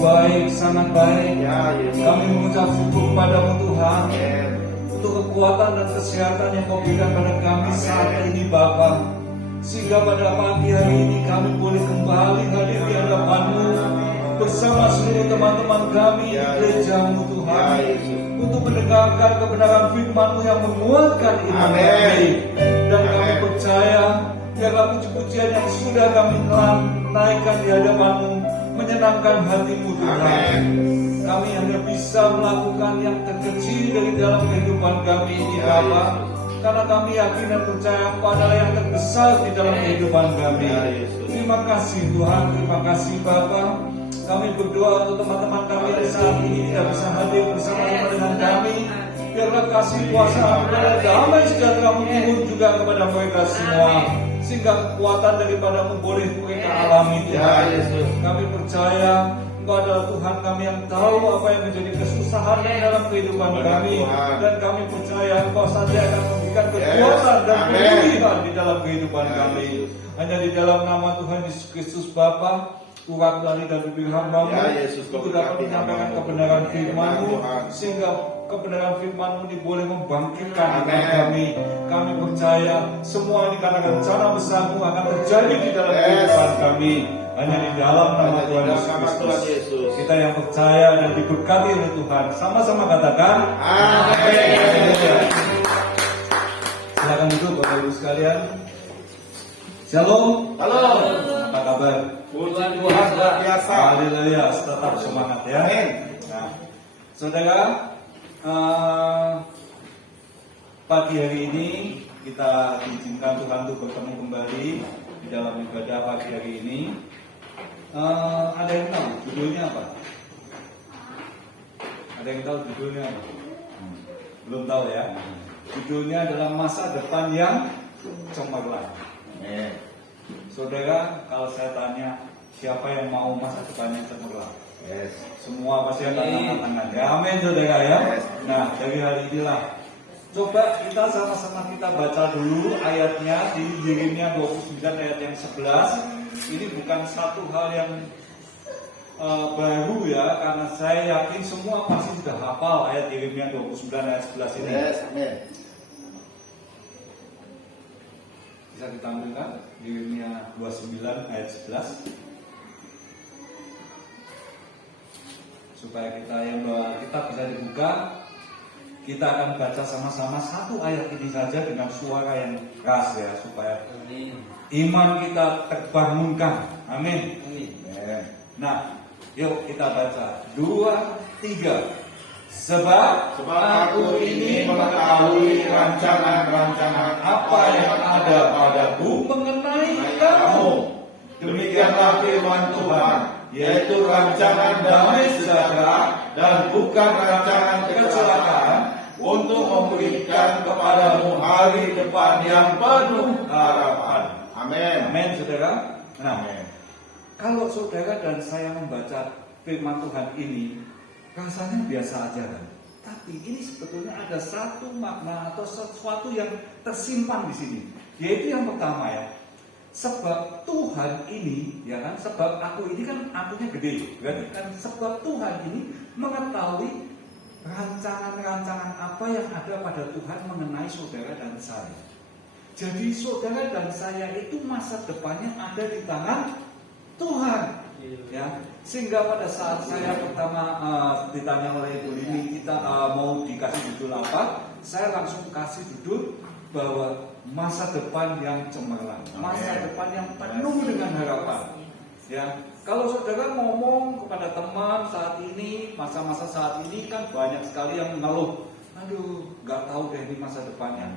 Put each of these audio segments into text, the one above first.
baik, sangat baik. Ya, Yesus. Kami mengucap syukur kepadamu Tuhan Amin. untuk kekuatan dan kesehatan yang kau berikan pada kami saat ini Bapa. Sehingga pada pagi hari ini kami boleh kembali hadir di hadapan-Mu bersama seluruh teman-teman kami di gereja-Mu Tuhan, untuk mendengarkan kebenaran firman-Mu yang menguatkan iman kami. Dan kami percaya biarlah puji-pujian yang sudah kami naikkan di hadapan-Mu menyenangkan hati-Mu Tuhan. Kami hanya bisa melakukan yang terkecil dari dalam kehidupan kami ini Bapa, karena kami yakin dan percaya Engkau adalah yang terbesar di dalam kehidupan kami. Terima kasih Tuhan, terima kasih Bapa. Kami berdoa untuk teman-teman kami yang saat ini tidak bisa hadir bersama-sama dengan kami. Biarlah kasih kuasa dan damai sejahtera turun juga kepada mereka semua, sehingga kekuatan daripada-Mu boleh mereka alami Tuhan. Kami percaya Engkau adalah Tuhan kami yang tahu apa yang menjadi kesusahan dalam kehidupan kami, dan kami percaya Engkau saja akan memberikan kekuatan dan pemulihan di dalam kehidupan kami. Hanya di dalam nama Tuhan Yesus Kristus Bapa, urat lari dan bibir hamba-Mu untuk dapat menyampaikan kebenaran firman-Mu, sehingga kebenaran firman-Mu ini boleh membangkitkan iman kami. Kami percaya semua ini karena rencana besar-Mu akan terjadi di dalam kehidupan kami. Hanya di dalam nama Tuhan Yesus kita yang percaya dan diberkati oleh Tuhan. Sama-sama katakan amin. Silakan duduk Bapak Ibu sekalian. Shalom. Halo. Apa kabar? Puji Tuhan luar biasa. Haleluya, tetap semangat ya. Amin. Nah, saudara, pagi hari ini kita diizinkan Tuhan untuk bertemu kembali di dalam ibadah pagi hari ini. Ada yang tahu judulnya apa? Ada yang tahu judulnya apa? Belum tahu ya. Judulnya adalah masa depan yang cemerlang. Saudara, kalau saya tanya siapa yang mau masa depan yang cemerlang? Semua pasti akan angkat tangan. Ya, amin saudara ya. Nah, dari hari inilah coba kita sama-sama kita baca dulu ayatnya di Yeremia 29 ayat yang 11. Ini bukan satu hal yang baru ya, karena saya yakin semua pasti sudah hafal ayat Yeremia 29 ayat 11 ini. Bisa ditampilkan Yeremia 29 ayat 11 supaya kita bisa dibuka. Kita akan baca sama-sama satu ayat ini saja dengan suara yang keras ya, supaya iman kita terbangunkan. Amin. Nah, yuk kita baca 2, 3. Sebab aku ini mengetahui rancangan-rancangan apa yang ada padaku mengenai kamu. Demikianlah firman Tuhan, yaitu rancangan damai sejahtera dan bukan rancangan kecelakaan, untuk memberikan kepadamu hari depan yang penuh harapan. Amin. Amin, saudara. Nah, kalau saudara dan saya membaca firman Tuhan ini, rasanya biasa aja kan? Tapi ini sebetulnya ada satu makna atau sesuatu yang tersimpan di sini. Yaitu yang pertama ya, sebab Tuhan ini, ya kan? Sebab aku ini kan akunya gede, berarti kan sebab Tuhan ini mengetahui rancangan-rancangan apa yang ada pada Tuhan mengenai saudara dan saya. Jadi saudara dan saya itu masa depannya ada di tangan Tuhan. Ya, sehingga pada saat saya pertama ditanya oleh Ibu Lini, kita mau dikasih judul apa, saya langsung kasih judul bahwa masa depan yang cemerlang, masa depan yang penuh dengan harapan. Ya, kalau saudara ngomong kepada teman saat ini, masa-masa saat ini kan banyak sekali yang mengeluh, aduh, nggak tahu deh ini masa depannya.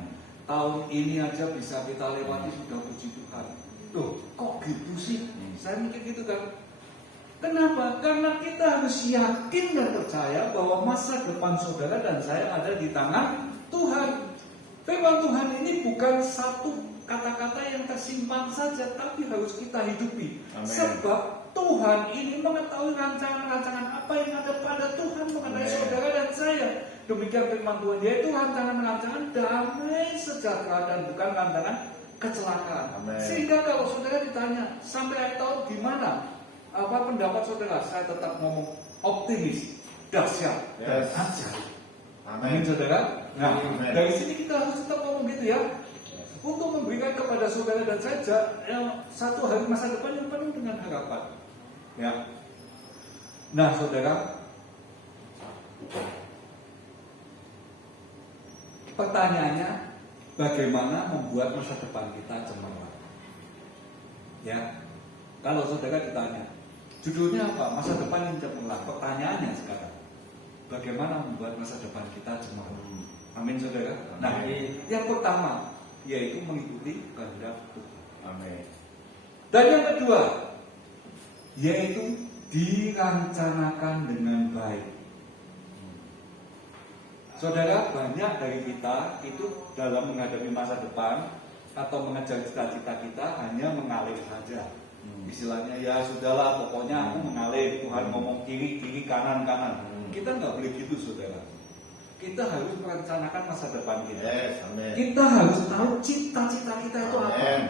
Tahun ini aja bisa kita lewati sudah puji Tuhan. Loh, kok gitu sih? Saya mikir gitu kan. Kenapa? Karena kita harus yakin dan percaya bahwa masa depan saudara dan saya ada di tangan Tuhan. Firman Tuhan ini bukan satu kata-kata yang tersimpan saja, tapi harus kita hidupi. Amen. Sebab Tuhan ini mengetahui rancangan-rancangan apa yang ada pada Tuhan mengenai saudara dan saya. Demikian firman Tuhan, yaitu rancangan-rancangan damai sejahtera dan bukan rancangan kecelakaan. Amen. Sehingga kalau saudara ditanya sampai akhir tahun gimana, pendapat saudara, saya tetap ngomong optimis, dahsyat, Yes. ajaib. Amin. Amin saudara. Nah, Amin. dari sini kita harus tetap ngomong gitu ya. Untuk memberikan kepada saudara dan saya satu hari masa depan yang penuh dengan harapan. Ya. Nah, saudara, pertanyaannya, bagaimana membuat masa depan kita cemerlang? Ya, kalau saudara ditanya, judulnya apa? Masa depan yang cemerlang. Pertanyaannya sekarang, bagaimana membuat masa depan kita cemerlang? Amin, saudara. Nah, yang pertama yaitu mengikuti kehendak Tuhan. Amin. Dan yang kedua, yaitu dirancanakan dengan baik. Saudara, banyak dari kita itu dalam menghadapi masa depan atau mengejar cita-cita kita hanya mengalir saja. Istilahnya ya sudahlah, pokoknya aku mengalir, Tuhan ngomong kiri, kanan. Kita nggak boleh gitu, saudara. Kita harus merencanakan masa depan kita. Yes, amin. Kita harus tahu cita-cita kita itu apa. Amin.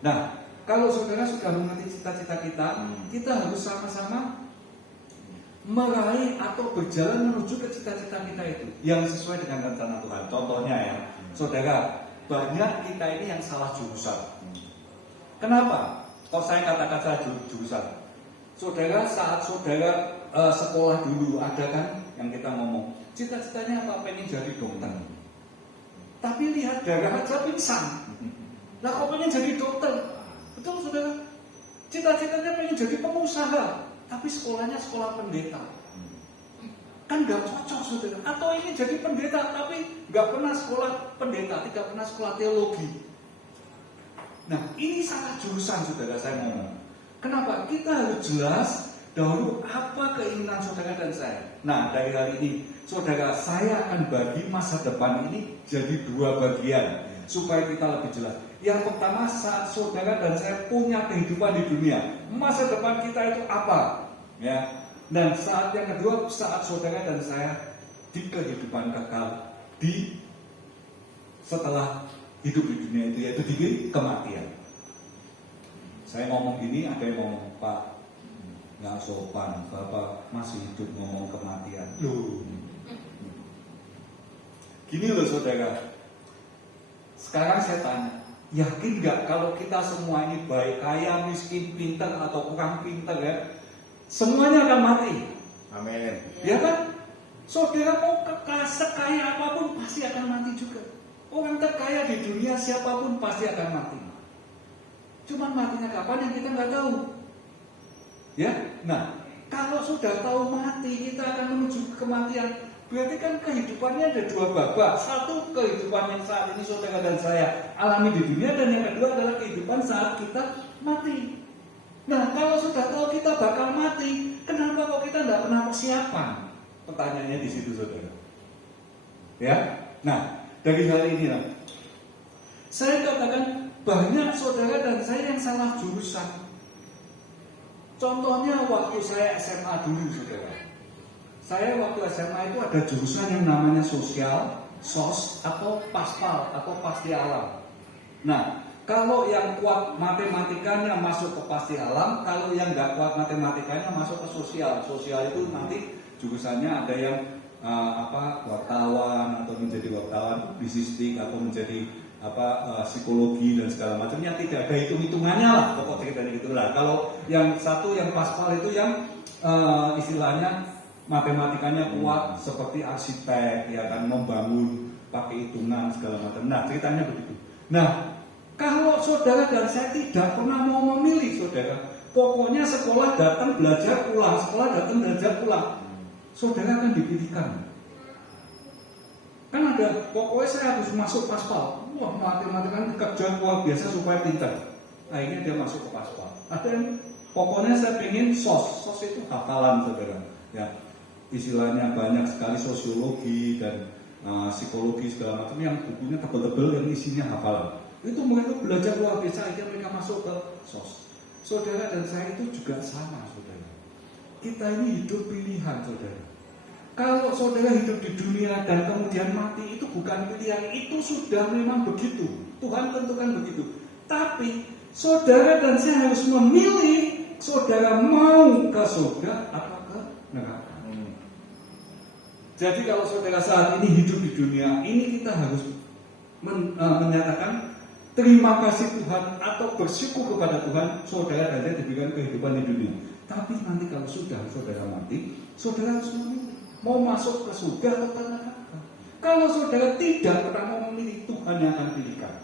Nah, kalau saudara sudah mengerti cita-cita kita, kita harus sama-sama meraih atau berjalan menuju ke cita-cita kita itu yang sesuai dengan rencana Tuhan. Contohnya ya, saudara, banyak kita ini yang salah jurusan. Kenapa? Kalau saya katakan salah jurusan, saudara saat saudara sekolah dulu ada kan yang kita ngomong, cita-citanya apa? Pengen jadi dokter. Tapi lihat darah aja pingsan. Nah, kok pengen jadi dokter? Betul, saudara? Cita-citanya pengen jadi pengusaha, tapi sekolahnya sekolah pendeta. Kan nggak cocok, saudara. Atau ini jadi pendeta, tapi nggak pernah sekolah pendeta, tidak pernah sekolah teologi. Nah, ini salah jurusan, saudara, saya ngomong. Kenapa? Kita harus jelas dahulu apa keinginan saudara dan saya. Nah, dari hari ini, saudara, saya akan bagi masa depan ini jadi dua bagian supaya kita lebih jelas. Yang pertama, saat saudara dan saya punya kehidupan di dunia, masa depan kita itu apa? Ya. Dan saat yang kedua, saat saudara dan saya di kehidupan kekal di setelah hidup di dunia itu, yaitu di kematian. Saya ngomong gini, ada yang ngomong, Pak, nggak sopan, Bapak masih hidup ngomong kematian. Loh. Gini loh, saudara. Sekarang saya tanya, yakin nggak kalau kita semua ini baik, kaya, miskin, pintar atau kurang pintar ya, semuanya akan mati? Amin. Ya kan? Saudara mau sekaya apapun pasti akan mati juga. Orang terkaya di dunia siapapun pasti akan mati. Cuman matinya kapan yang kita nggak tahu. Ya, nah kalau sudah tahu mati kita akan menuju ke kematian. Berarti kan kehidupannya ada dua babak. Satu, kehidupan yang saat ini saudara dan saya alami di dunia, dan yang kedua adalah kehidupan saat kita mati. Nah, kalau sudah tahu kita bakal mati, kenapa kok kita tidak pernah persiapan? Pertanyaannya di situ, saudara. Ya, nah dari hal ini, saya katakan banyak saudara dan saya yang salah jurusan. Contohnya waktu saya SMA dulu, saudara. Saya waktu SMA itu ada jurusan yang namanya sosial, sos, atau paspal, atau pasti alam. Nah, kalau yang kuat matematikanya masuk ke pasti alam, kalau yang nggak kuat matematikanya masuk ke sosial. Sosial itu nanti jurusannya ada yang wartawan atau menjadi wartawan, publisistik atau menjadi psikologi dan segala macamnya, tidak ada hitung-hitungannya lah pokok ceritanya gitu lah. Kalau yang satu yang paspal itu yang istilahnya matematikanya kuat seperti arsitek, ya kan, membangun pakai hitungan segala macam. Nah, ceritanya begitu. Nah, kalau saudara dan saya tidak pernah mau memilih, saudara, pokoknya sekolah datang belajar pulang, sekolah datang belajar pulang, saudara akan dipilihkan. Kan ada, pokoknya saya harus masuk paspal. Wah, matematikanya kerja luar biasa supaya pintar. Akhirnya dia masuk ke paspal. Ada yang pokoknya saya pengen sos itu hafalan, saudara. Ya, istilahnya banyak sekali sosiologi dan psikologi segala macam yang bukunya tebel-tebel yang isinya hafalan. Itu mereka belajar luar biasa, akhirnya mereka masuk ke sos. Saudara dan saya itu juga sama, saudara. Kita ini hidup pilihan, saudara. Kalau saudara hidup di dunia dan kemudian mati, itu bukan pilihan, itu sudah memang begitu. Tuhan tentukan begitu. Tapi saudara dan saya harus memilih saudara mau ke surga atau ke neraka. Jadi kalau saudara saat ini hidup di dunia ini, kita harus menyatakan terima kasih Tuhan atau bersyukur kepada Tuhan, saudara dan saya diberikan kehidupan di dunia. Tapi nanti kalau sudah saudara mati, saudara harus memilih mau masuk ke surga atau ke neraka. Kalau saudara tidak pernah mau memilih, Tuhan yang akan pilihkan.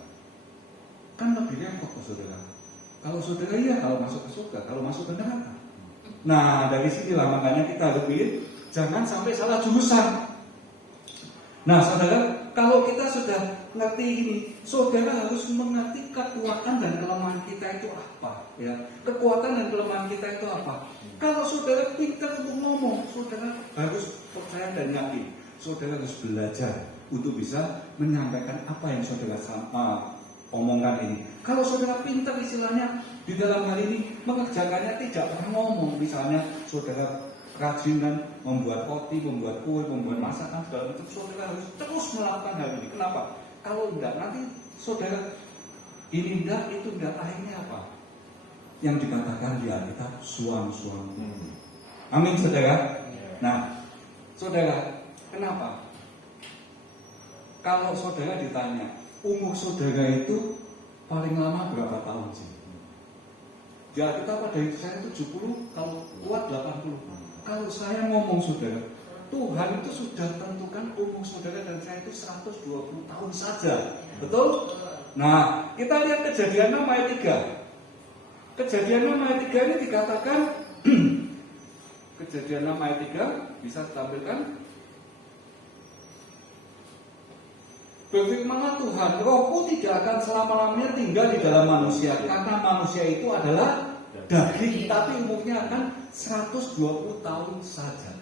Kan lebih repot saudara. Kalau saudara iya, kalau masuk ke surga, kalau masuk ke neraka. Nah dari sinilah makanya kita harus pilih, jangan sampai salah jurusan. Nah saudara, kalau kita sudah ngerti ini, saudara harus mengerti kekuatan dan kelemahan kita itu apa, ya. Kekuatan dan kelemahan kita itu apa? Kalau saudara pintar untuk ngomong, saudara harus percaya dan yakin. Saudara harus belajar untuk bisa menyampaikan apa yang saudara omongkan ini. Kalau saudara pintar istilahnya di dalam hal ini mengerjakannya tidak pernah ngomong, misalnya saudara kerajinan, membuat roti, membuat kue, membuat masakan segala macam, saudara harus terus melakukan hal ini. Kenapa? Kalau enggak, nanti saudara ini enggak, itu enggak, akhirnya apa? Yang dikatakan di Alkitab suam-suam. Amin saudara. Nah, saudara, kenapa? Kalau saudara ditanya, umur saudara itu paling lama berapa tahun sih? Di Alkitab ada yang saya 70, kalau kuat 80. Kalau saya ngomong saudara, Tuhan itu sudah tentukan umur saudara dan saya itu 120 tahun saja. Betul? Nah, kita lihat Kejadian 6 ayat 3. Kejadian 6 ayat 3 ini dikatakan Kejadian 6 ayat 3 bisa ditampilkan. Berfirmanlah Tuhan, rohku tidak akan selama-lamanya tinggal di dalam manusia, karena manusia itu adalah daging, tapi umurnya akan 120 tahun saja.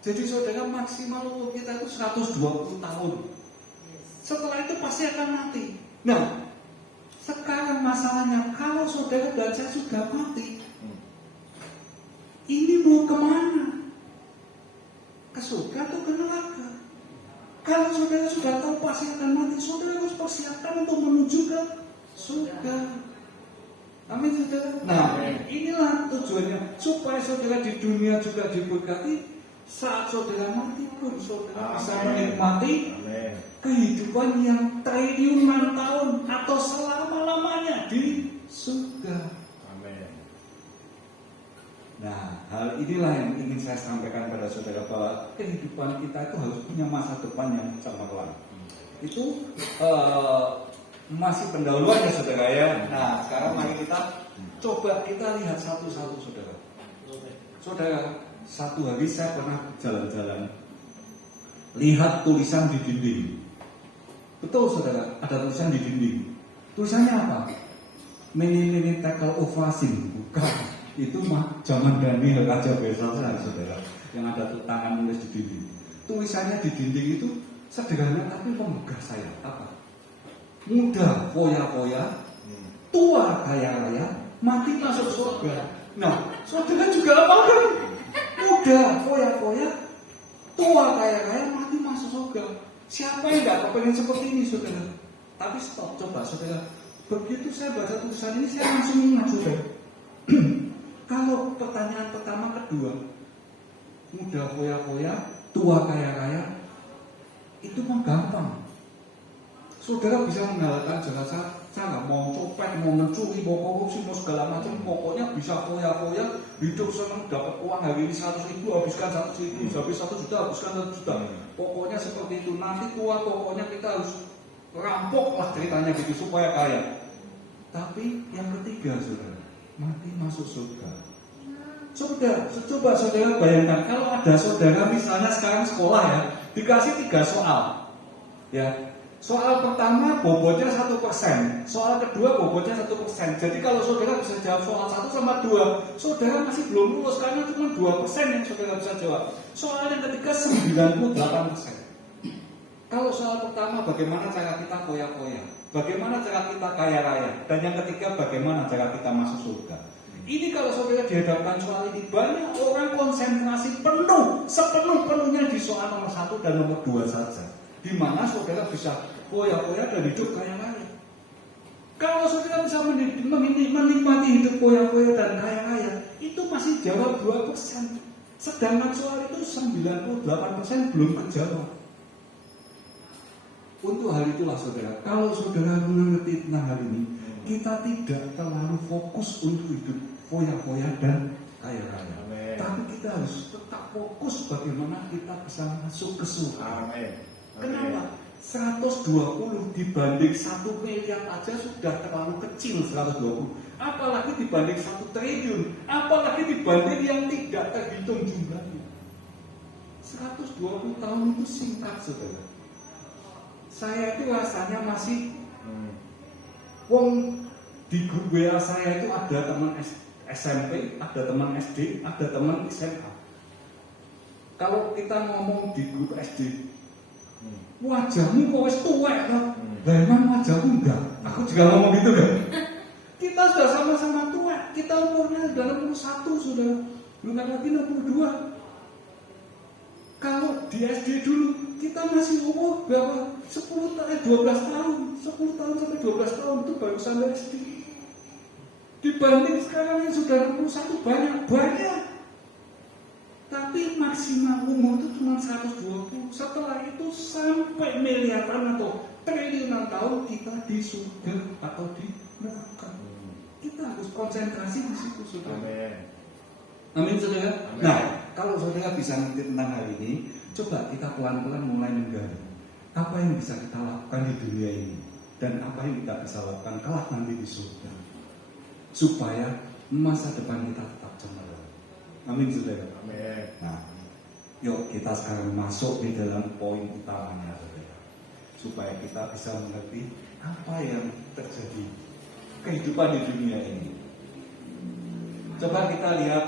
Jadi saudara, maksimal umur kita itu 120 tahun. Setelah itu pasti akan mati. Nah, sekarang masalahnya, kalau saudara dan saya sudah mati, ini mau kemana? Ke surga atau ke neraka? Kalau saudara sudah tahu pasti akan mati, saudara harus persiapkan untuk menuju ke surga. Amin saudara. Nah, inilah tujuannya, supaya saudara di dunia juga diberkati. Saat saudara mati pun saudara bisa menikmati kehidupan yang triliunan tahun atau selama-lamanya di surga. Amin. Nah, hal inilah yang ingin saya sampaikan pada saudara, bahwa kehidupan kita itu harus punya masa depan yang cemerlang. Itu masih pendahuluannya saudara ya. Nah, sekarang mari kita coba kita lihat satu-satu saudara. Saudara, satu hari saya pernah jalan-jalan, lihat tulisan di dinding. Betul saudara, ada tulisan di dinding. Tulisannya apa? Mini tackle ovation. Bukan. Itu mah zaman Daniel Raja Belshazzar saudara, yang ada tangan nulis di dinding. Tulisannya di dinding itu sederhana tapi menggugah saya. Apa? Muda foya-foya, tua kaya-raya, mati masuk surga. Nah, saudara juga apa kan? Muda foya-foya, tua kaya-raya, mati masuk surga. Siapa yang gak kepengen seperti ini saudara? Tapi stop, coba saudara. Begitu saya baca tulisan ini, saya langsung ingat saudara. Kalau pertanyaan pertama kedua, muda foya-foya, tua kaya-raya, itu mah gampang. Saudara bisa menggalakkan jasa, saya nggak mau copet, mau mencuri, mau korupsi, mau segala macam. Pokoknya bisa foya-foya, hidup senang, dapat uang hari ini 100.000, habiskan 100.000, habis 1 juta, habiskan 1 juta. Pokoknya seperti itu. Nanti tua, pokoknya kita harus rampok lah ceritanya gitu supaya kaya. Tapi yang ketiga saudara, mati masuk surga. Coba saudara bayangkan, kalau ada saudara misalnya sekarang sekolah ya, dikasih 3 soal, ya. Soal pertama bobotnya 1%, soal kedua bobotnya 1%. Jadi kalau saudara bisa jawab soal 1 sama 2, saudara masih belum lulus karena cuma 2% yang saudara bisa jawab. Soal yang ketiga 98%. Kalau soal pertama bagaimana cara kita foya-foya, bagaimana cara kita kaya raya, dan yang ketiga bagaimana cara kita masuk surga. Ini kalau saudara dihadapkan soal ini, banyak orang konsentrasi penuh, sepenuh-penuhnya di soal nomor 1 dan nomor 2 saja. Di mana saudara bisa foya-foya dan hidup kaya-raya. Kalau saudara bisa menikmati hidup foya-foya dan kaya-raya, itu masih jawab 2%. Sedangkan soal itu 98% belum terjawab. Untuk hal itulah saudara, kalau saudara mengerti tentang hal ini, kita tidak terlalu fokus untuk hidup foya-foya dan kaya-kaya. Tapi kita harus tetap fokus bagaimana kita bisa masuk ke surga. Kenapa? 120 dibanding 1 miliar aja sudah terlalu kecil 120. Apalagi dibanding 1 triliun, apalagi dibanding yang tidak terhitung jumlahnya. 120 tahun itu singkat saudara. Saya itu rasanya masih wong di grup WA saya itu ada teman SMP, ada teman SD, ada teman SMA. Kalau kita ngomong di grup SD, wajahmu kok wis tuwek loh. Lah emang wajahmu enggak? Aku juga ngomong gitu kan. Kita sudah sama-sama tua, kita umurnya sudah 61 sudah, belum lagi 62. Kalau di SD dulu kita masih umur berapa? 12 tahun, 10 tahun sampai 12 tahun itu baru sampai SD. Dibanding sekarang yang sudah 61 banyak. Tapi maksimal umur itu cuma 120. Setelah itu sampai miliaran atau triliunan tahun kita di surga atau di neraka. Kita harus konsentrasi di situ, saudara. Amin, saudara. Amin. Nah, kalau saudara bisa ngerti tentang hal ini, coba kita pelan-pelan mulai menggali apa yang bisa kita lakukan di dunia ini dan apa yang kita bisa lakukan kelak nanti di surga, supaya masa depan kita tetap cemerlang. Amin, saudara. Amin. Nah, yuk kita sekarang masuk di dalam poin utamanya, saudara, supaya kita bisa mengerti apa yang terjadi kehidupan di dunia ini. Coba kita lihat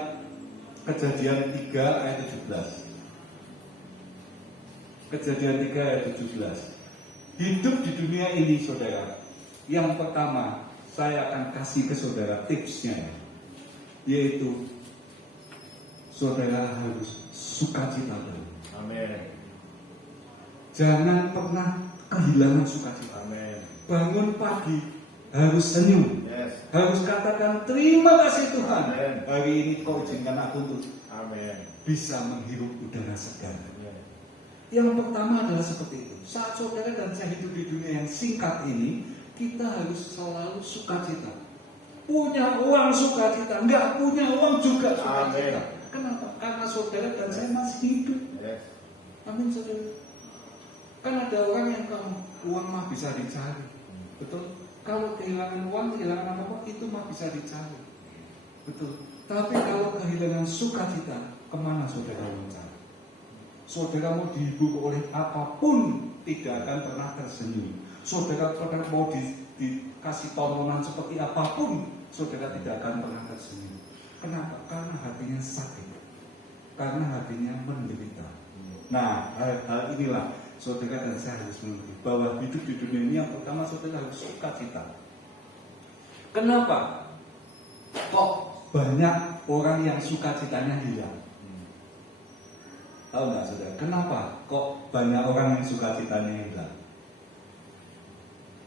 Kejadian 3 ayat 17. Kejadian 3 ayat 17. Hidup di dunia ini saudara, yang pertama saya akan kasih ke saudara tipsnya, yaitu saudara harus sukacita dulu. Amin. Jangan pernah kehilangan sukacita. Amin. Bangun pagi harus senyum. Yes. Harus katakan terima kasih Tuhan. Amen. Hari ini kau izinkan aku untuk bisa menghirup udara segar. Yang pertama adalah seperti itu. Saat saudara dan saya hidup di dunia yang singkat ini, kita harus selalu sukacita. Punya uang sukacita, enggak punya uang juga sukacita. Kenapa? Karena saudara dan saya masih hidup. Yes. Amin, saudara. Kan ada orang yang kalau uang mah bisa dicari, betul? Kalau kehilangan uang, kehilangan apa-apa, itu mah bisa dicari, betul. Tapi kalau kehilangan sukacita, kemana saudara mencari? Saudara mau dihibur oleh apapun, tidak akan pernah tersenyum. Saudara mau dikasih tontonan seperti apapun, saudara tidak akan pernah tersenyum. Kenapa? Karena hatinya sakit, karena hatinya menderita. Nah, hal inilah saudara dan saya harus mengerti bahwa hidup di dunia ini yang pertama saudara harus sukacita. Kenapa? Kok banyak orang yang sukacitanya hilang? Tahu nggak saudara? Kenapa kok banyak orang yang sukacitanya hilang?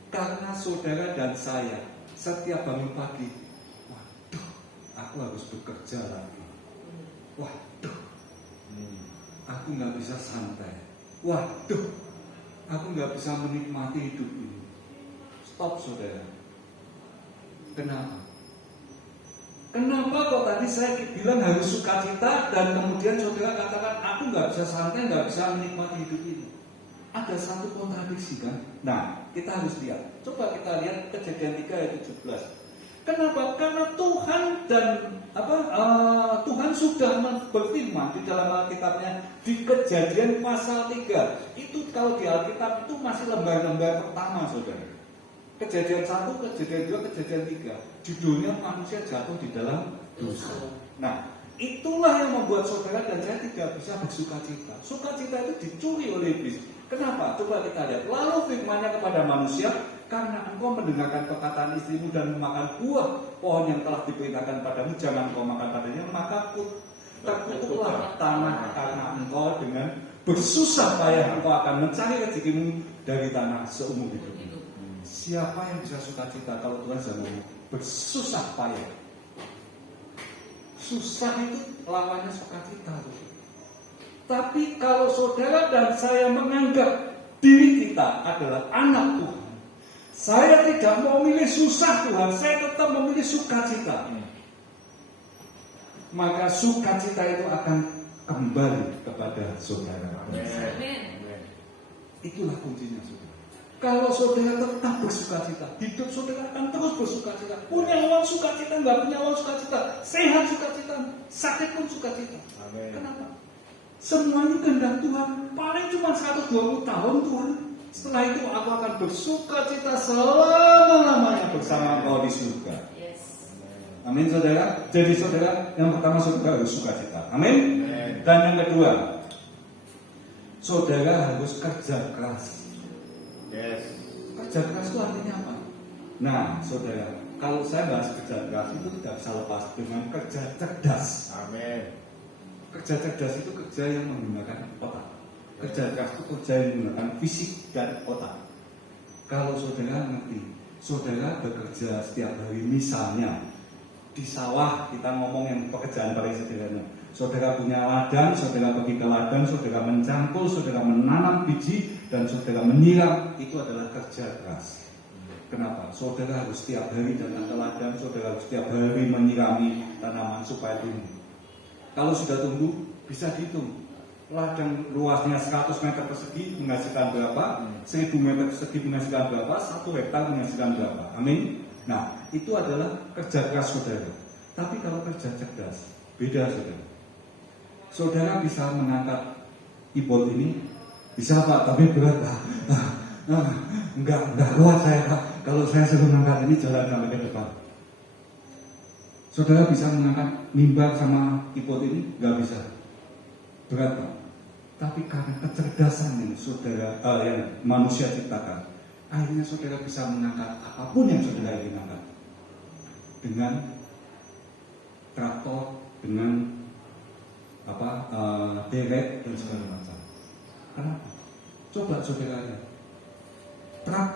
Karena saudara dan saya setiap bangun pagi, waduh, aku harus bekerja lagi. Waduh, aku nggak bisa santai. Waduh, aku nggak bisa menikmati hidup ini. Stop saudara. Kenapa? Kenapa kok tadi saya bilang harus sukacita dan kemudian saudara katakan aku nggak bisa santai, nggak bisa menikmati hidup ini? Ada satu kontradiksi kan? Nah, kita harus lihat. Coba kita lihat Kejadian 3 ayat 17. Kenapa? Karena Tuhan dan Tuhan sudah berfirman di dalam Alkitabnya di Kejadian pasal 3. Itu kalau di Alkitab itu masih lembar-lembar pertama, saudara. Kejadian 1, Kejadian 2, Kejadian 3. Judulnya manusia jatuh di dalam dosa. Nah, itulah yang membuat saudara dan saya tidak bisa bersukacita. Sukacita itu dicuri oleh iblis. Kenapa? Coba kita lihat. Lalu firman-Nya kepada manusia, karena engkau mendengarkan perkataan istrimu dan memakan buah pohon yang telah diperintahkan padamu, jangan engkau makan padanya, maka terkutuklah tanah karena engkau dengan bersusah payah engkau akan mencari rezekimu dari tanah seumur hidup. Siapa yang bisa sukacita kalau Tuhan sedang bersusah payah? susah itu lawannya sukacita. Tapi kalau saudara dan saya menganggap diri kita adalah anak Tuhan, saya tidak mau memilih susah Tuhan, saya tetap memilih sukacita. Maka sukacita itu akan kembali kepada saudara. Amin. Itulah kuncinya, saudara. Kalau saudara tetap bersukacita, hidup saudara akan terus bersukacita. Punya uang sukacita, nggak punya uang sukacita, sehat sukacita, sakit pun sukacita. Amin. Kenapa? Semua ini kehendak Tuhan. Paling cuma 120 tahun Tuhan. Setelah itu aku akan bersukacita selama-lamanya bersama Engkau di surga. Yes. Amin, saudara. Jadi saudara, yang pertama saudara harus sukacita. Amin. Dan yang kedua, saudara harus kerja keras. Yes. Kerja keras itu artinya apa? Nah, saudara, kalau saya bahas kerja keras itu tidak bisa lepas dengan kerja cerdas. Amin. Kerja cerdas itu kerja yang menggunakan otak. Kerja keras itu kerja yang menggunakan fisik dan otak. Kalau saudara ngerti, saudara bekerja setiap hari, misalnya di sawah, kita ngomong yang pekerjaan paling sederhana. Saudara punya ladang, saudara pergi ke ladang, saudara mencangkul, saudara menanam biji, dan saudara menyiram, itu adalah kerja keras. Kenapa? Saudara harus setiap hari datang ke ladang, saudara harus setiap hari menyirami tanaman supaya tumbuh. Kalau sudah tumbuh, bisa dihitung. Ladang luasnya 100 meter persegi menghasilkan berapa? 1000 meter persegi menghasilkan berapa? 1 hektar menghasilkan berapa? Amin. Nah, itu adalah kerja keras saudara. Tapi kalau kerja cerdas, beda saudara. Saudara bisa mengangkat keyboard ini, bisa Pak, tapi berat. Enggak kuat saya Pak. Kalau saya suruh mengangkat ini jalan sampai ke depan. Saudara bisa mengangkat mimbar sama keyboard ini? Enggak bisa. Berat Pak. Tapi karena kecerdasan yang saudara, yang manusia ciptakan, akhirnya saudara bisa mengangkat apapun yang saudara ingin angkat. Dengan traktor, dengan derek dan segala macam. Kenapa? Coba saudara lihat. Truk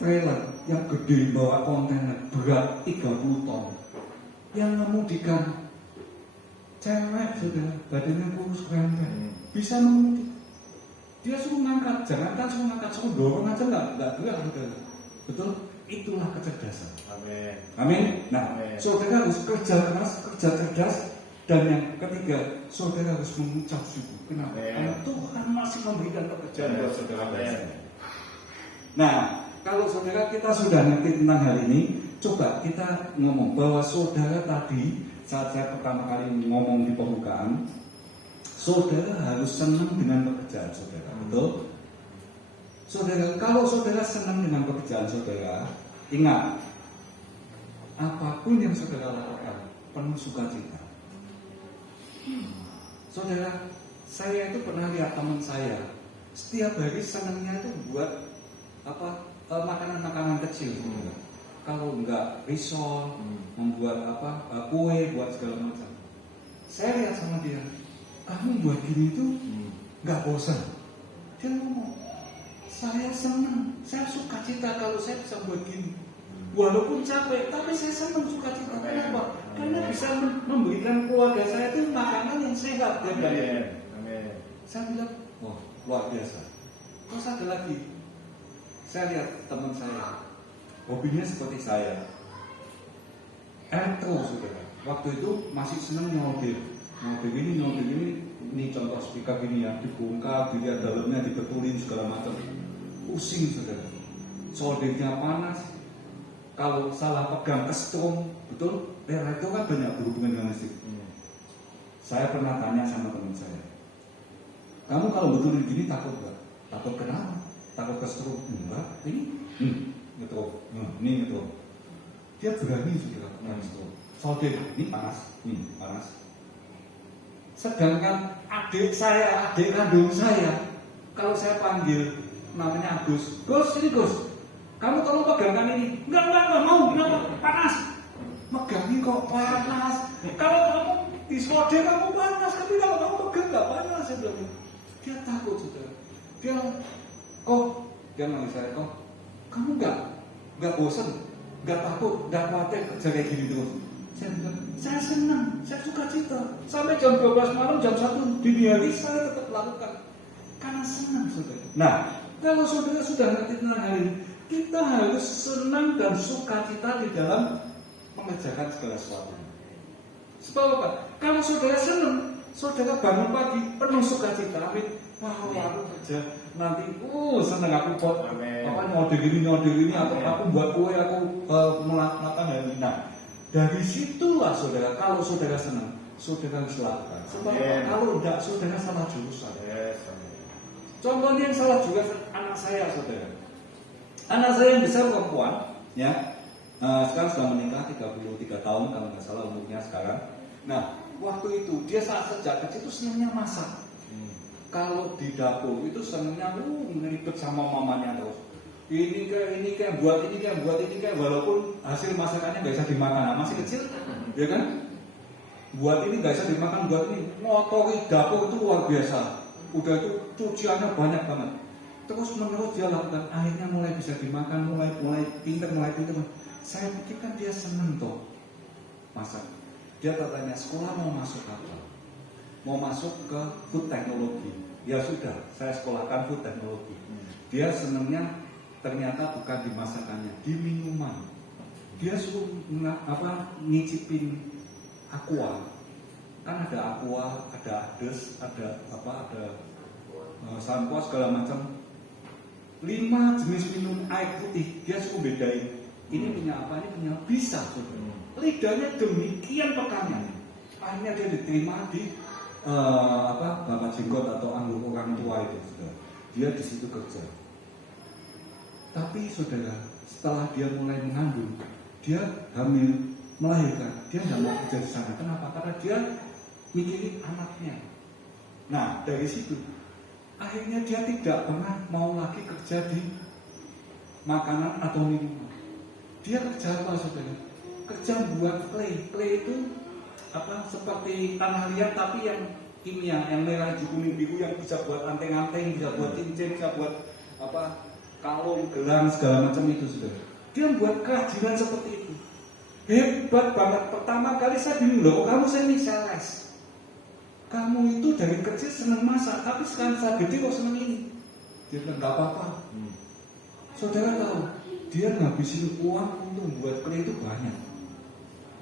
trailer yang gede bawa kontainer berat 30 ton yang mengemudikan cewek saudara, badannya kurus keren, bisa mengemudi. Dia suruh ngangkat, jangankan suruh ngangkat, suruh dorong aja nggak gerak saudara. Betul? Itulah kecerdasan. Amin. Amin. Nah, Amin. saudara harus kerja keras, kerja cerdas. Dan yang ketiga, saudara harus mengucap syukur. Kenapa? Amin. Karena Tuhan masih memberikan pekerjaan buat saudara. Amin. Nah, kalau saudara kita sudah ngerti tentang hal ini, coba kita ngomong bahwa saudara tadi saat saya pertama kali ngomong di pembukaan, saudara harus senang dengan pekerjaan saudara. Betul? Saudara, kalau saudara senang dengan pekerjaan saudara, ingat, apapun yang saudara lakukan penuh sukacita. Saudara, saya itu pernah lihat teman saya setiap hari senangnya itu buat makanan-makanan kecil. Kalau enggak risol, membuat kue, buat segala macam. Saya lihat sama dia, kamu buat gini itu enggak bosan. Dia ngomong, saya senang, saya suka cita kalau saya bisa buat gini. Walaupun capek, tapi saya senang suka cita. Kenapa? Karena bisa memberikan keluarga saya itu makanan yang sehat. Amin. Amin. Saya bilang, wah luar biasa. Terus ada lagi, saya lihat teman saya, hobinya seperti saya, elektro saudara. Waktu itu masih senang nyolder ini contoh speaker gini ya, dibongkar, dilihat dalamnya, dibetulin segala macam. Pusing saudara, soldernya panas. Kalau salah pegang kesetrum, betul? Elektro kan banyak berhubungan dengan listrik. Saya pernah tanya sama teman saya, kamu kalau betulin gini takut gak? Takut kenapa? Takut kesetrum? Enggak, ini ngetrum, ini ngetrum. Dia berani sudah kesetrum. Solder, ini panas. Sedangkan adik kandung saya, kalau saya panggil namanya Agus, ini Gus, kamu tolong pegangkan ini. Enggak mau, kenapa? Panas. Megangin kok panas. Kalau kamu di solder kamu panas, tapi kalau kamu pegang enggak panas. Saya bilang, dia takut sudah. Dia manggil saya, kamu enggak bosan, enggak takut, enggak khawatir kerja kayak gini terus. Saya bilang, saya senang, saya suka cita. Sampai jam 12 malam, jam 1 dini hari saya tetap lakukan. Karena senang, saudara. Nah, kalau saudara sudah ngerti tentang hal ini, kita harus senang dan sukacita di dalam mengerjakan segala sesuatu. Sebab apa? Kalau saudara senang, saudara bangun pagi penuh sukacita. Amin. Wah, aku kerja nanti, senang aku buat apa nyode gini, aku buat kue, aku melakukan hal ini. Nah, dari situlah saudara, kalau saudara senang, saudara harus lakukan. Sebab kalau tidak, saudara salah jurusan. Contohnya yang salah juga anak saya, saudara. Anak saya yang besar perempuan, ya, sekarang sudah menikah 33 tahun kalau nggak salah umurnya sekarang. Nah, waktu itu dia saat sejak kecil itu senangnya masak. Kalau di dapur itu senangnya ngeribet sama mamanya terus. Ini kayak buat ini kayak walaupun hasil masakannya nggak bisa dimakan. Nah, masih kecil, ya kan? Buat ini nggak bisa dimakan, buat ini ngotori dapur itu luar biasa. Udah itu cuciannya banyak banget. Terus menerus dia lakukan, akhirnya mulai bisa dimakan, mulai pinter. Saya pikir kan dia seneng toh masak. Dia tanya sekolah mau masuk apa? Mau masuk ke food technology. Ya sudah, saya sekolahkan food technology. Dia senengnya ternyata bukan di masakannya, di minuman. Dia suruh ngicipin aqua. Kan ada aqua, ada ades, ada sampo segala macam. 5 jenis minum air putih, dia suruh bedain. Ini punya apa, ini punya bisa, saudara. Lidahnya demikian pekannya. Akhirnya dia diterima di Bapak Jenggot atau anggur orang tua itu, saudara. Dia di situ kerja. Tapi saudara, setelah dia mulai mengandung, dia hamil, melahirkan, dia nggak mau kerja di sana. Kenapa? Karena dia mikirin anaknya. Nah, dari situ akhirnya dia tidak pernah mau lagi kerja di makanan atau minuman. Dia kerja apa, saudara? Kerja buat clay. Clay itu seperti tanah liat tapi yang kimia, yang merah, kuning, biru, yang bisa buat anteng-anteng, bisa buat cincin, bisa buat kalung, gelang, segala macam itu, saudara. Dia buat kerajinan seperti itu. Hebat banget. Pertama kali saya bingung, loh, kamu saya les. Kamu itu dari kecil senang masak, tapi sekarang saya gede kok senang ini. Dia bilang, gak apa-apa. Saudara tahu, dia ngabisin uang untuk buat clay itu banyak.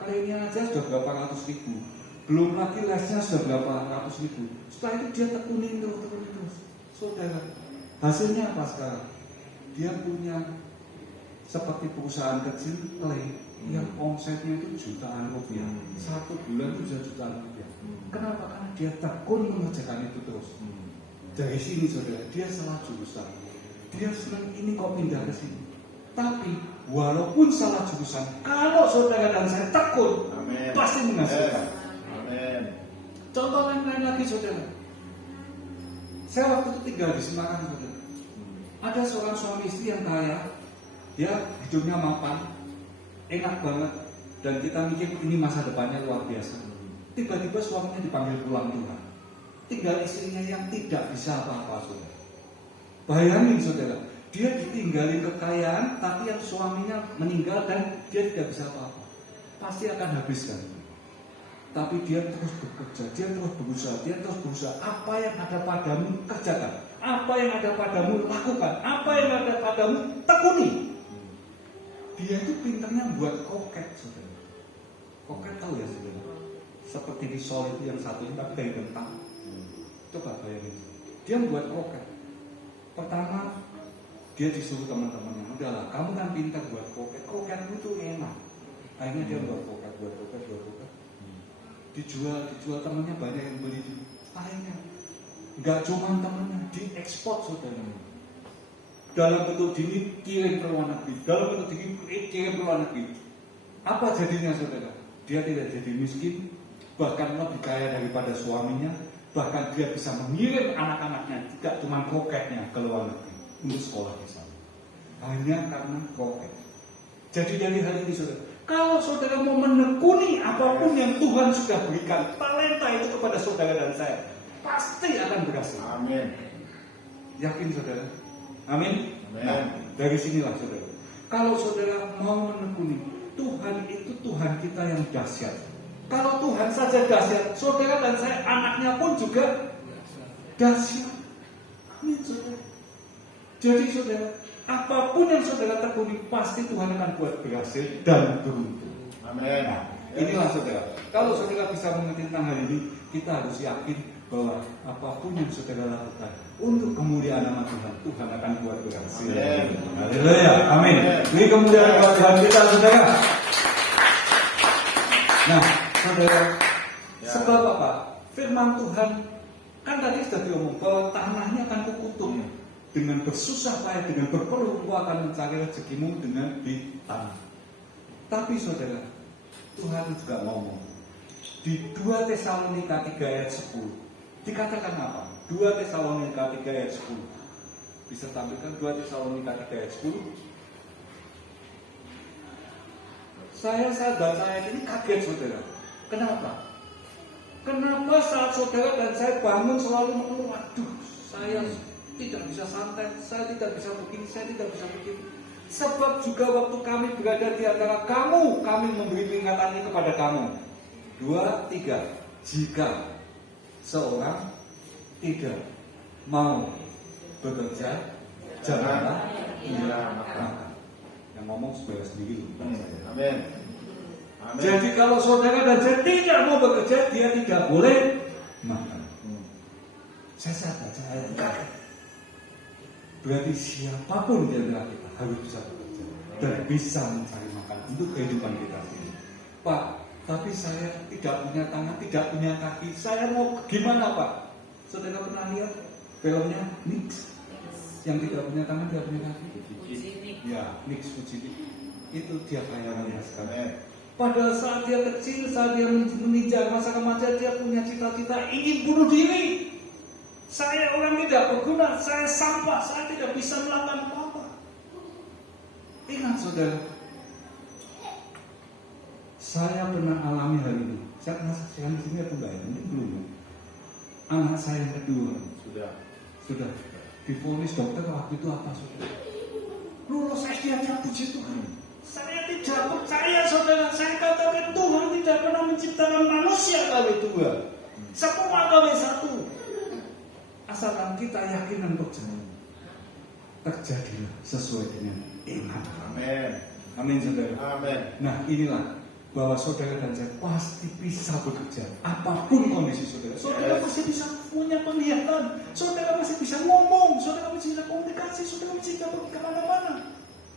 Claynya aja sudah berapa ratus ribu. Belum lagi lesnya sudah berapa ratus ribu. Setelah itu dia tekunin terus. Saudara, hasilnya apa sekarang? Dia punya seperti perusahaan kecil clay yang omsetnya itu jutaan rupiah. 1 bulan itu sudah jutaan rupiah. Kenapa? Karena dia tekun mengerjakan itu terus. Dari sini saudara, dia salah jurusan. Dia senang ini kok pindah ke sini. Tapi walaupun salah jurusan, kalau saudara dan saya tekun, pasti menghasilkan. Amin. Contoh lain lagi, saudara. Saya waktu itu tinggal di Semarang, saudara. Ada seorang suami istri yang kaya, dia hidupnya mapan, enak banget, dan kita mikir ini masa depannya luar biasa. Tiba-tiba suaminya dipanggil pulang Tuhan. Tinggal istrinya yang tidak bisa apa-apa, saudara. Bayangin, saudara, dia ditinggalin kekayaan, tapi yang suaminya meninggal dan dia tidak bisa apa-apa. Pasti akan habiskan. Tapi dia terus bekerja, dia terus berusaha. Apa yang ada padamu, kerjakan. Apa yang ada padamu, lakukan. Apa yang ada padamu, tekuni. Dia itu pintarnya buat koket, saudara. Koket tahu ya, saudara? Seperti risol itu yang satu ini, tapi dari kentang. Coba bayangin. Dia buat koket. Pertama, dia disuruh teman-temannya, udahlah, kamu kan pintar buat koket. Koketmu itu enak. Akhirnya dia buat koket. Dijual temannya banyak yang beli. Akhirnya nggak cuma temannya, diekspor, saudara. Dalam bentuk dikirim ke luar negeri. Apa jadinya, saudara? Dia tidak jadi miskin, bahkan lebih kaya daripada suaminya. Bahkan dia bisa mengirim anak-anaknya, tidak cuma koketnya ke luar negeri untuk sekolah di sana. Hanya karena koket. Jadi dari hal ini, saudara, kalau saudara mau menekuni apapun yang Tuhan sudah berikan talenta itu kepada saudara dan saya, pasti akan berhasil. Amin. Yakin, saudara? Amin. Amin. Nah, dari sinilah, saudara. Kalau saudara mau menekuni, Tuhan itu Tuhan kita yang dahsyat. Kalau Tuhan saja dahsyat, saudara dan saya anaknya pun juga dahsyat. Amin, saudara. Jadi saudara, apapun yang saudara tekuni pasti Tuhan akan buat berhasil dan beruntung. Amin. Nah, inilah saudara. Kalau saudara bisa mengerti tentang hal ini, kita harus yakin bahwa apapun yang saudara lakukan untuk kemuliaan nama Tuhan, Tuhan akan buat berhasil. Haleluya, amin. Ini kemuliaan buat Tuhan kita, saudara. Nah, saudara, sebab apa? Firman Tuhan kan tadi sudah diomong bahwa tanahnya akan kukutuk. Dengan bersusah payah, dengan berpeluh, engkau akan mencari rezekimu dengan di tanah. Tapi saudara, Tuhan juga ngomong di 2 Tesalonika 3 ayat 10 dikatakan apa? 2 Tesalonika 3 ayat 10. Bisa tampilkan 2 Tesalonika 3 ayat 10. Saya baca ayat ini kaget, saudara. Kenapa? Kenapa saat saudara dan saya bangun selalu mengeluh, aduh, saya tidak bisa santai, saya tidak bisa begini, saya tidak bisa begini. Sebab juga waktu kami berada di antara kamu, kami memberi peringatan ini kepada kamu. 2, 3. Jika seorang tidak mau bekerja, janganlah ia makan. Yang ngomong saudara sendiri. Amin. Jadi kalau saudara dan saya tidak mau bekerja, dia tidak boleh makan. Saya baca ayat ini. Berarti siapapun di antara kita harus bisa bekerja dan bisa mencari makan untuk kehidupan kita ini. Pak, tapi saya tidak punya tangan, tidak punya kaki. Saya mau gimana, Pak? Saudara pernah lihat filmnya Nix? Yang tidak punya tangan, tidak punya kaki? Ya, Nix Fujiki. Itu dia kayaknya sekali. Pada saat dia kecil, saat dia menginjak masa remaja, dia punya cita-cita ingin bunuh diri. Saya orang tidak berguna, saya sampah, saya tidak bisa melakukan apa-apa. Ingat saudara, saya pernah alami hal ini. Saya pernah saksikan di sini atau enggak ya? Mungkin belum. Anak saya yang kedua sudah divonis dokter waktu itu apa saudara? Lulus SD aja, puji Tuhan. Saya tidak percaya saudara. Saya katakan Tuhan tidak pernah menciptakan manusia kali dua, semua kali satu. Asalkan kita yakin dan percaya, terjadilah sesuai dengan iman. Amin. Amin, saudara. Amin. Nah, inilah bahwa saudara dan saya pasti bisa bekerja apapun kondisi saudara. Saudara masih bisa punya penglihatan, saudara masih bisa ngomong, saudara masih bisa komunikasi, saudara masih bisa pergi kemana-mana.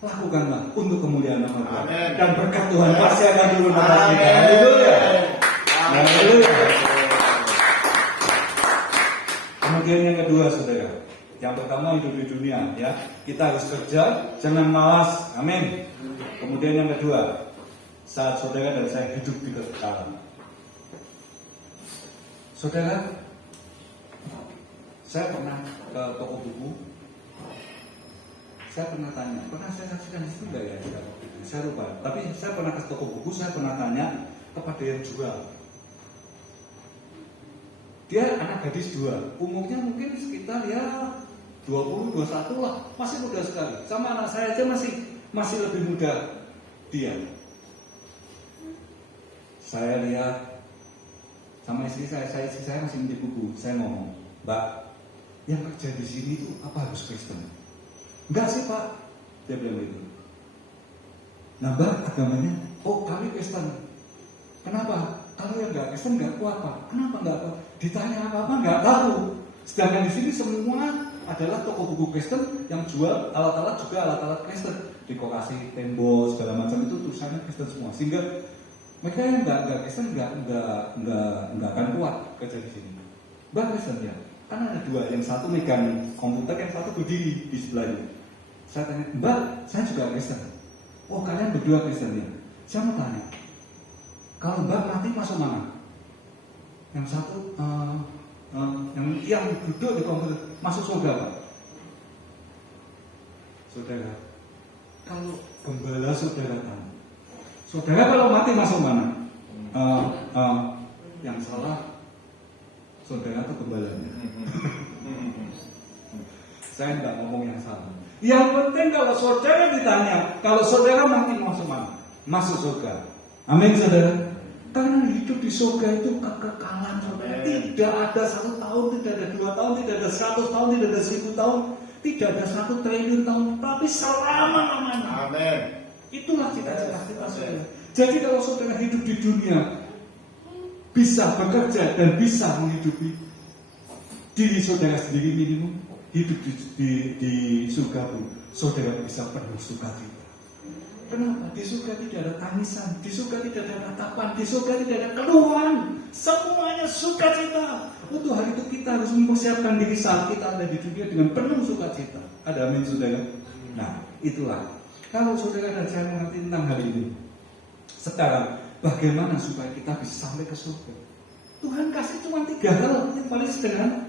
Lakukanlah untuk kemuliaan nama Tuhan. Amin. Dan berkat Tuhan pasti akan turun atas kita. Haleluya. Haleluya. Kemudian yang kedua, saudara. Yang pertama hidup di dunia, ya. Kita harus kerja, jangan malas. Amin. Kemudian yang kedua, saat saudara dan saya hidup di kekekalan. Saudara, saya pernah ke toko buku. Saya pernah tanya, pernah saya saksikan itu enggak ya? Saya lupa. Tapi saya pernah ke toko buku, saya pernah tanya kepada yang jual. Dia anak gadis 2, umurnya mungkin sekitar ya 20, 21 lah, masih muda sekali. Sama anak saya aja masih lebih muda dia. Saya lihat sama istri saya masih menjadi buku. Saya ngomong, Mbak, yang kerja di sini itu apa harus Kristen? Enggak sih Pak, dia bilang gitu. Nah Mbak, agamanya, oh kami Kristen. Kenapa? Kalau yang nggak Kristen nggak kuat Pak. Kenapa nggak kuat? Ditanya apa-apa nggak tahu. Sedangkan di sini semua adalah toko buku Kristen yang jual alat-alat juga alat-alat Kristen, dekorasi tembok segala macam itu tulisannya Kristen semua. Sehingga mereka yang nggak Kristen nggak akan kuat kerja di sini. Mbak Kristen ya, kan ada 2, yang satu megang komputer, yang satu berdiri di sebelahnya. Saya tanya, Mbak, saya juga Kristen. Oh kalian berdua Kristen ya? Saya mau tanya, kalau Mbak mati masuk mana? Yang satu yang duduk di komputer masuk surga Pak. Saudara, kalau gembala saudara tahu, saudara kalau mati masuk mana? Yang salah saudara atau gembalanya? Saya tidak ngomong yang salah. Yang penting kalau saudara ditanya, kalau saudara mati masuk mana? masuk surga. Amin saudara. Karena hidup di surga itu kekekalan saudara. Tidak ada 1 tahun, tidak ada 2 tahun, tidak ada 100 tahun, tidak ada 1000 tahun, tidak ada 1 triliun tahun, tapi selama-lamanya. Amin. Itulah cita-cita kita saudara. Jadi kalau saudara hidup di dunia, bisa bekerja dan bisa menghidupi diri saudara sendiri minimum, hidup di surga pun saudara bisa penuh sukacita. Kenapa? Di surga tidak ada tangisan, di surga tidak ada ratapan, di surga tidak ada keluhan. Semuanya sukacita. Untuk hari itu kita harus mempersiapkan diri saat kita ada di dunia dengan penuh sukacita. Ada amin saudara? Nah, itulah. Kalau saudara dan saya mengerti tentang hal ini, sekarang bagaimana supaya kita bisa sampai ke surga? Tuhan kasih cuma 3 hal yang paling sederhana.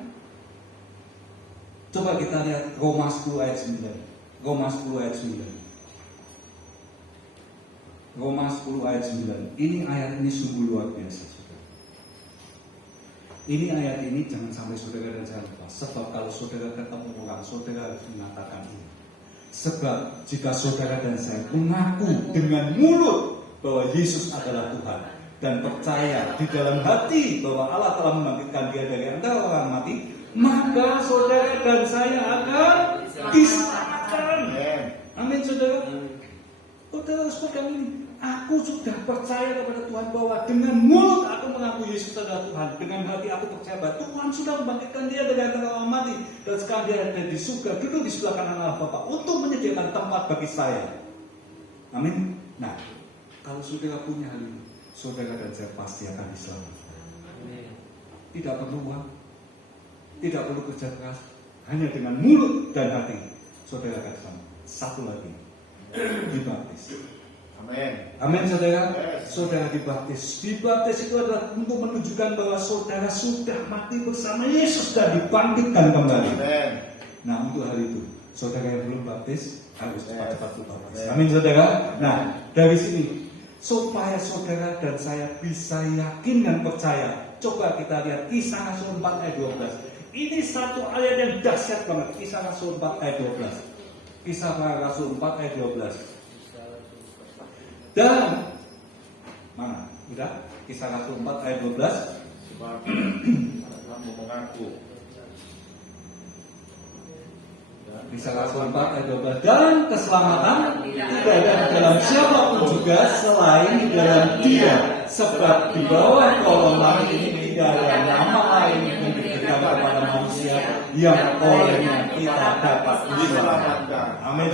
Coba kita lihat Roma 10 ayat 9. Roma 10 ayat 9. Roma 10 ayat 9. Ini ayat ini sungguh luar biasa, saudara. Ini ayat ini jangan sampai saudara dan saya lupa. Sebab kalau saudara ketemu orang, saudara harus mengatakan ini. Sebab jika saudara dan saya mengaku dengan mulut bahwa Yesus adalah Tuhan dan percaya di dalam hati bahwa Allah telah membangkitkan Dia dari antara orang mati, maka saudara dan saya akan diselamatkan. Amin saudara. Saudara harus pegang ini. Aku sudah percaya kepada Tuhan bahwa dengan mulut aku mengaku Yesus adalah Tuhan, dengan hati aku percaya bahwa Tuhan sudah membangkitkan Dia dari antara orang mati dan sekarang Dia ada di surga, duduk di sebelah kanan Allah Bapa untuk menyediakan tempat bagi saya. Amin. Nah, kalau saudara punya hal ini, saudara dan saya pasti akan diselamatkan. Tidak perlu uang, tidak perlu kerja keras, hanya dengan mulut dan hati saudara akan selamat. Satu lagi, dibaptis. Amin. Amin saudara. Yes. Saudara dibaptis. Dibaptis itu adalah untuk menunjukkan bahwa saudara sudah mati bersama Yesus dan dibangkitkan kembali. Amin. Nah, untuk hal itu saudara yang belum baptis harus cepat-cepat baptis. Amin saudara. Nah, dari sini supaya saudara dan saya bisa yakin dan percaya, coba kita lihat Kisah Rasul 4 ayat 12. Ini satu ayat yang dahsyat banget. Kisah Rasul 4 ayat 12. Kisah Rasul 4 ayat 12. Dan mana? Udah? Kisah Rasul 4 ayat 12. Sebab kamu mengaku. Kisah Rasul 4 ayat 12. Dan keselamatan tidak ada di dalam siapapun juga selain di dalam Dia. Sebab di bawah kolong langit ini tidak ada nama lain yang diberikan kepada manusia yang olehnya kita dapat diselamatkan. Amin.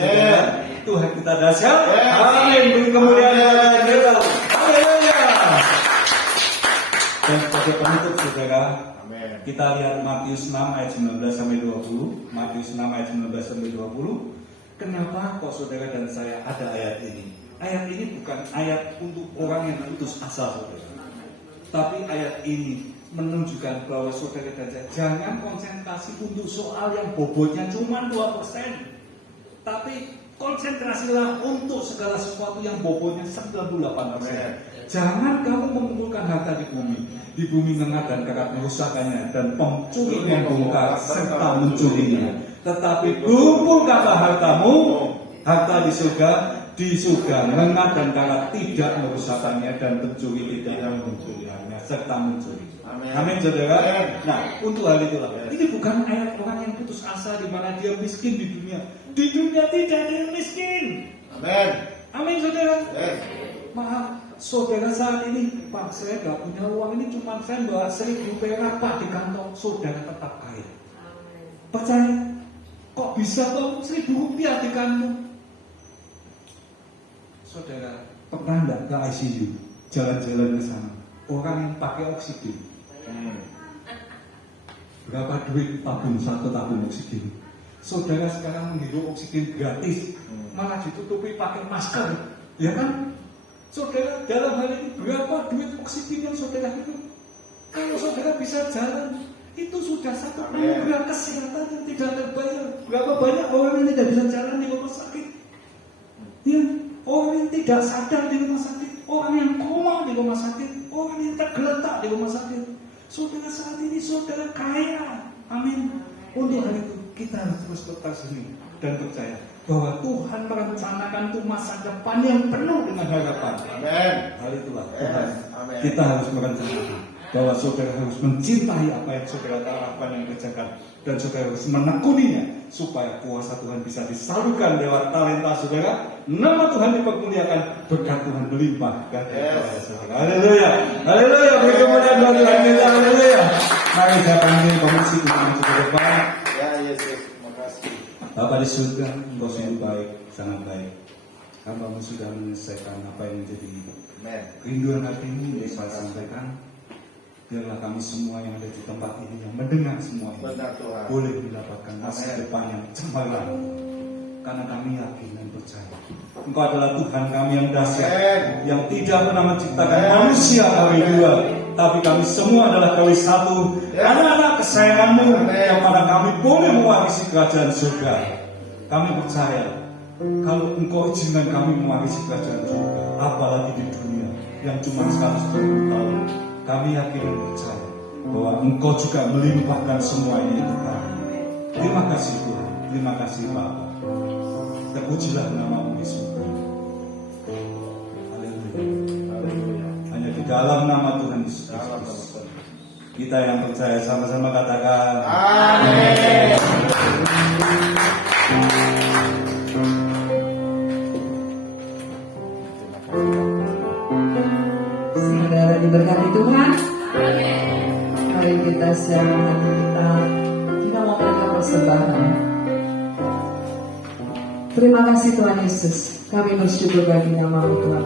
Tuhan kita dahsyat. Amin. Beri kemuliaan kepada Dia. Haleluya. Dan sebagai penutup saudara, kita lihat Matius 6 ayat 19 sampai 20. Matius 6 ayat 19 sampai 20. Kenapa kok saudara dan saya ada ayat ini? Ayat ini bukan ayat untuk orang yang putus asa saudara. Tapi ayat ini menunjukkan bahwa saudara dan saya jangan konsentrasi untuk soal yang bobotnya cuma 2%. Tapi konsentrasilah untuk segala sesuatu yang bobotnya 98%. Jangan kamu mengumpulkan harta di bumi. Di bumi mengat dan karat merusakannya, dan pencuri membongkar serta mencurinya. Tetapi kumpulkanlah hartamu, harta di surga mengat dan karat tidak merusakannya, dan pencuri tidak mencurinya serta mencuri. Amin saudara. Nah, untuk hal itulah, ini bukan ayat orang yang putus asa di mana dia miskin di dunia. Di dunia tidak ada yang miskin. Amin. Amin saudara. Yes. Maaf, saudara saat ini, Pak, saya gak punya uang, ini cuma saya bawa 1000 perak Pak di kantong, saudara tetap kaya. Percaya? Kok bisa toh 1000 rupiah di kantong? Saudara pernah enggak ke ICU, jalan-jalan ke sana, orang yang pakai oksigen? Berapa duit satu tabung oksigen? Saudara sekarang menghirup oksigen gratis, malah ditutupi pakai masker, ya kan? Saudara dalam hal ini berapa duit oksigen yang saudara hidup? Kalau saudara bisa jalan, itu sudah satu anugerah kesehatan yang tidak terbayar. Berapa banyak orang yang tidak bisa jalan di rumah sakit? Ya, orang yang tidak sadar di rumah sakit, orang yang koma di rumah sakit, orang yang tergeletak di rumah sakit. Saudara saat ini kaya. Amin. Untuk hal itu kita harus terus tetap sini dan percaya bahwa Tuhan merencanakan tuh masa depan yang penuh dengan harapan. Amin. Hal itulah Tuhan. Amin. Kita harus merencanakan bahwa saudara harus mencintai apa yang saudara lakukan yang kerjakan, dan saudara harus menekuninya supaya kuasa Tuhan bisa disalurkan lewat talenta saudara. Nama Tuhan dipermuliakan, berkat Tuhan melimpah. Haleluya, haleluya, berkemuliaan Tuhan kita, haleluya. Mari saya panggil komisi untuk ke depan. Ya Yesus, terima kasih. Bapa di surga, Engkau sungguh baik, sangat baik. Hamba-Mu sudah menyelesaikan apa yang menjadi Amin. kerinduan hati ini yang saya sampaikan. Biarlah kami semua yang ada di tempat ini, yang mendengar semua ini, Benar Tuhan. boleh mendapatkan masa Amin. depan yang cemerlang. Karena kami yakin dan percaya Engkau adalah Tuhan kami yang dahsyat, Amin. yang tidak pernah menciptakan Amin. manusia kami dua, tapi kami semua adalah kami satu, Ya. anak-anak kesayangan-Mu, Amin. yang mana kami boleh mewarisi kerajaan surga. Kami percaya kalau Engkau izinkan kami mewarisi kerajaan surga, apalagi di dunia yang cuma 120 tahun, kami yakin dan percaya bahwa Engkau juga melimpahkan semua ini untuk kami. Terima kasih Tuhan, terima kasih Bapa. Terpujilah nama-Mu di surga. Haleluya. Haleluya. Hanya di dalam nama Tuhan Yesus Dalam Kristus. nama Tuhan. Kita yang percaya sama-sama katakan. Amin. Saudara diberkati Tuhan. Mari kita siapkan kita mau mereka persembahan. Terima kasih Tuhan Yesus. Kami bersyukur bagi nama Tuhan.